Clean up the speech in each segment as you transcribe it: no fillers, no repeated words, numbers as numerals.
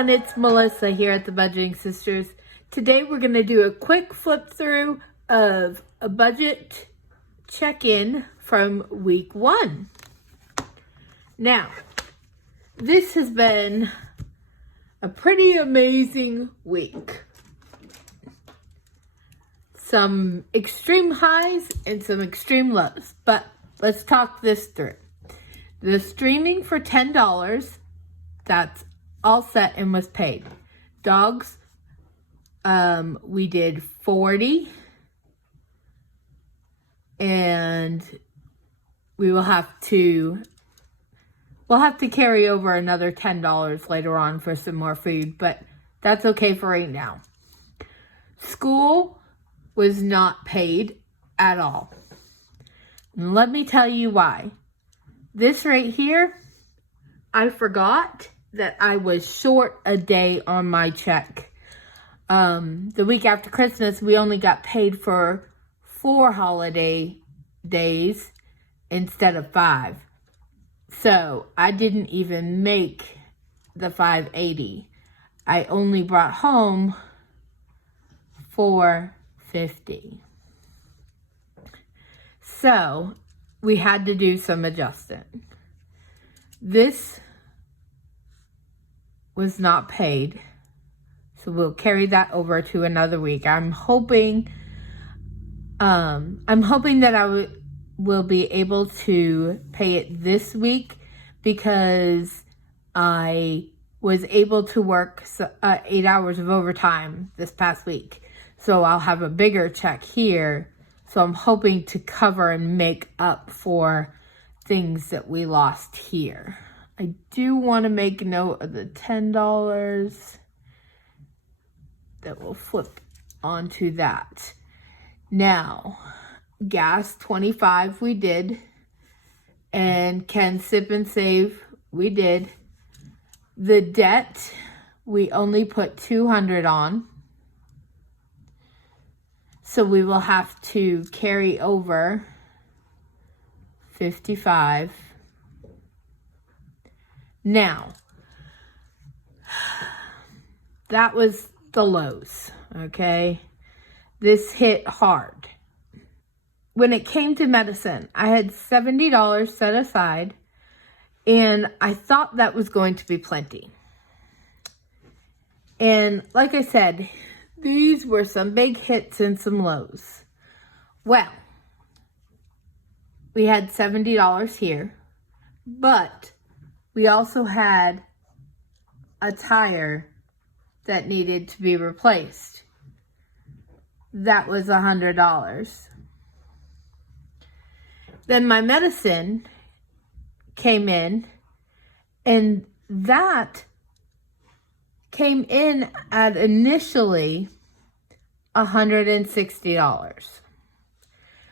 everyone, it's Melissa here at the Budgeting Sisters. Today we're going to do a quick flip through of a budget check-in from week 1. Now, this has been a pretty amazing week. Some extreme highs and some extreme lows, but let's talk this through. The streaming for $10, that's all set and was paid. Dogs, we did 40, and we'll have to carry over another $10 later on for some more food, but that's okay for right now. School was not paid at all. And let me tell you why. This right here, I forgot that I was short a day on my check. The week after Christmas, we only got paid for 4 holiday days instead of 5. So I didn't even make the $580. I only brought home $450. So we had to do some adjusting. This was not paid, so we'll carry that over to another week. I'm hoping that I will be able to pay it this week because I was able to work 8 hours of overtime this past week. So I'll have a bigger check here. So I'm hoping to cover and make up for things that we lost here. I do want to make note of the $10 that will flip onto that. Now, gas 25 we did, and Can Sip and Save we did. The debt we only put 200 on, so we will have to carry over 55. Now, that was the lows, okay? This hit hard. When it came to medicine, I had $70 set aside, and I thought that was going to be plenty. And like I said, these were some big hits and some lows. Well, we had $70 here, but we also had a tire that needed to be replaced. That was $100. Then my medicine came in, and that came in at initially $160,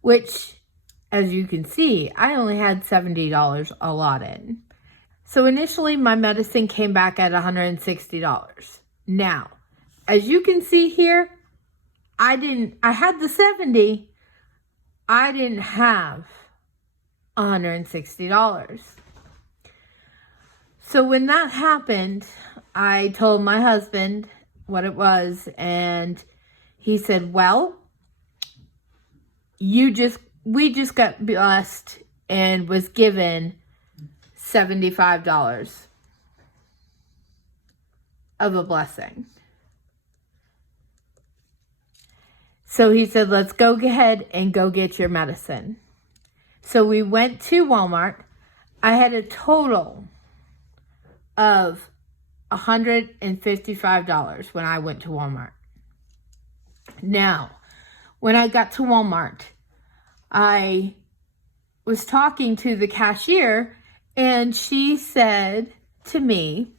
which, as you can see, I only had $70 allotted. So initially my medicine came back at $160. Now, as you can see here, I had the 70, I didn't have $160. So when that happened, I told my husband what it was, and he said, well, we just got blessed and was given $75 of a blessing. So he said, let's go ahead and go get your medicine. So we went to Walmart. I had a total of $155 when I went to Walmart. Now, when I got to Walmart, I was talking to the cashier, and she said to me,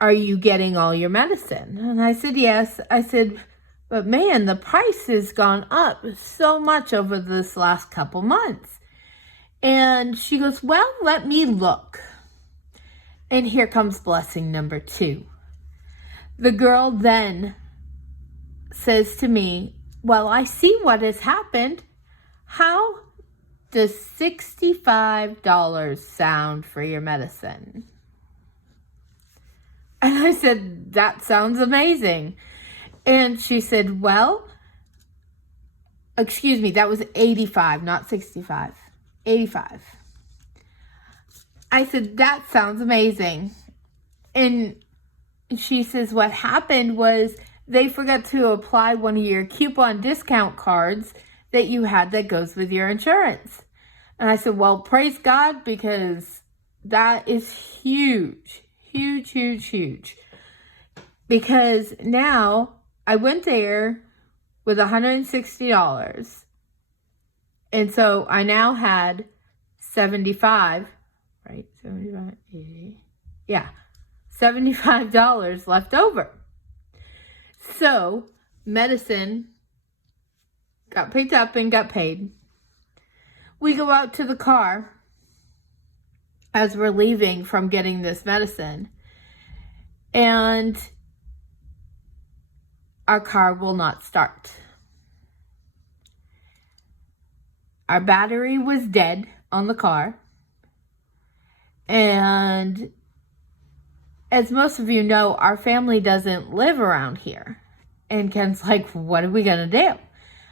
are you getting all your medicine? And I said, yes. I said, but man, the price has gone up so much over this last couple months. And she goes, well, let me look. And here comes blessing number 2. The girl then says to me, well, I see what has happened. How does $65 sound for your medicine? And I said, that sounds amazing. And she said, well, excuse me, that was 85, not 65. 85. I said, that sounds amazing. And she says, what happened was they forgot to apply one of your coupon discount cards that you had that goes with your insurance. And I said, well, praise God, because that is huge, huge, huge, huge. Because now I went there with $160. And so I now had 75, right? 75, 80. Yeah, $75 left over. So medicine got picked up and got paid. We go out to the car as we're leaving from getting this medicine, and our car will not start. Our battery was dead on the car, and as most of you know, our family doesn't live around here. And Ken's like, what are we gonna do?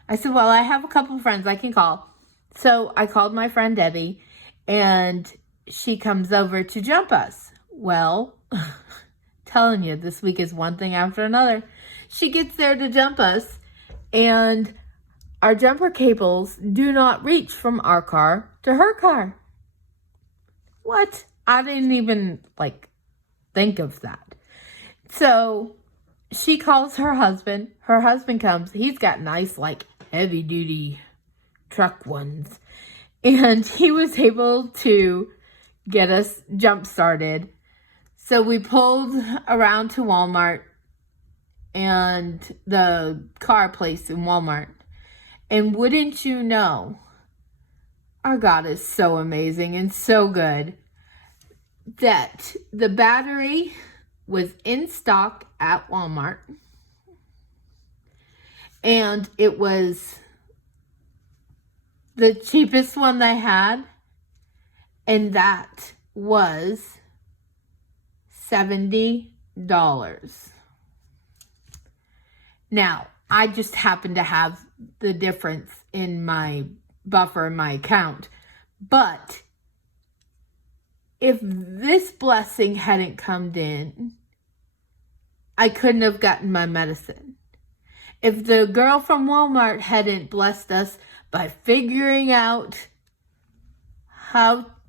I said, well, I have a couple friends I can call. So I called my friend Debbie, and she comes over to jump us. Well, telling you, this week is one thing after another. She gets there to jump us, and our jumper cables do not reach from our car to her car. What? I didn't even, think of that. So she calls her husband. Her husband comes. He's got nice, heavy-duty truck ones. And he was able to get us jump-started. So we pulled around to Walmart and the car place in Walmart. And wouldn't you know, our God is so amazing and so good, that the battery was in stock at Walmart. And it was the cheapest one they had. And that was $70. Now, I just happen to have the difference in my buffer in my account. But if this blessing hadn't come in, I couldn't have gotten my medicine. If the girl from Walmart hadn't blessed us by figuring out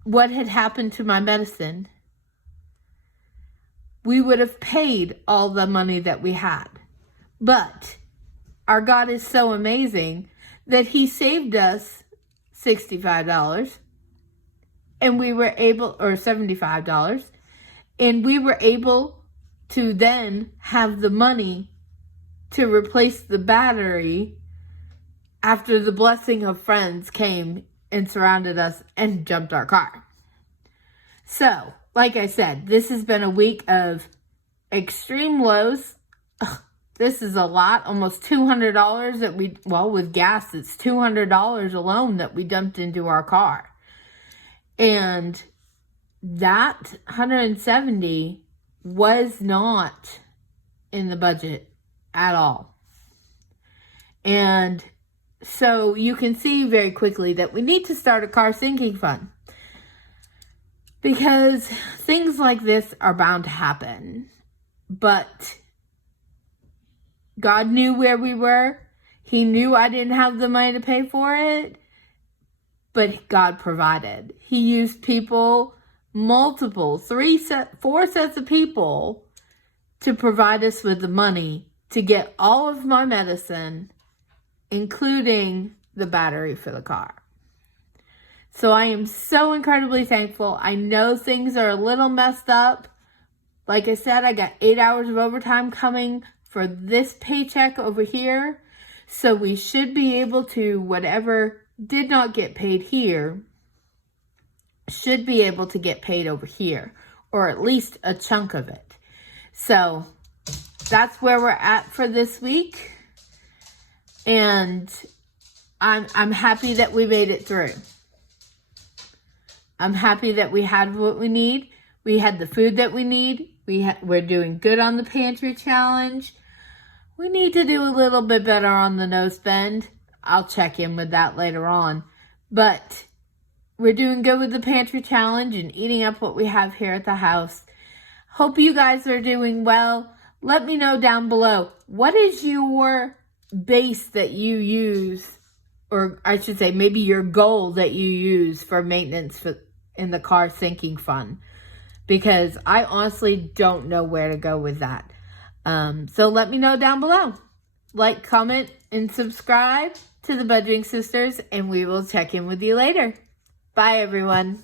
what had happened to my medicine, we would have paid all the money that we had. But our God is so amazing that he saved us $65 and we were able, or $75, and we were able to then have the money to replace the battery after the blessing of friends came and surrounded us and jumped our car. So, like I said, this has been a week of extreme lows. This is a lot, almost $200 that with gas, it's $200 alone that we dumped into our car. And that 170 was not in the budget at all. And so you can see very quickly that we need to start a car sinking fund, because things like this are bound to happen. But God knew where we were. He knew I didn't have the money to pay for it, but God provided. He used people, four sets of people to provide us with the money to get all of my medicine, including the battery for the car. So I am so incredibly thankful. I know things are a little messed up. Like I said, I got 8 hours of overtime coming for this paycheck over here. So we should be able to, whatever did not get paid here, should be able to get paid over here, or at least a chunk of it. So that's where we're at for this week. And I'm happy that we made it through. I'm happy that we had what we need. We had the food that we need. We're doing good on the pantry challenge. We need to do a little bit better on the no spend. I'll check in with that later on. But we're doing good with the pantry challenge and eating up what we have here at the house. Hope you guys are doing well. Let me know down below. What is your base that you use, or I should say maybe your goal that you use for maintenance in the car sinking fund? Because I honestly don't know where to go with that. So let me know down below. Like, comment, and subscribe to the Budging Sisters, and we will check in with you later. Bye, everyone.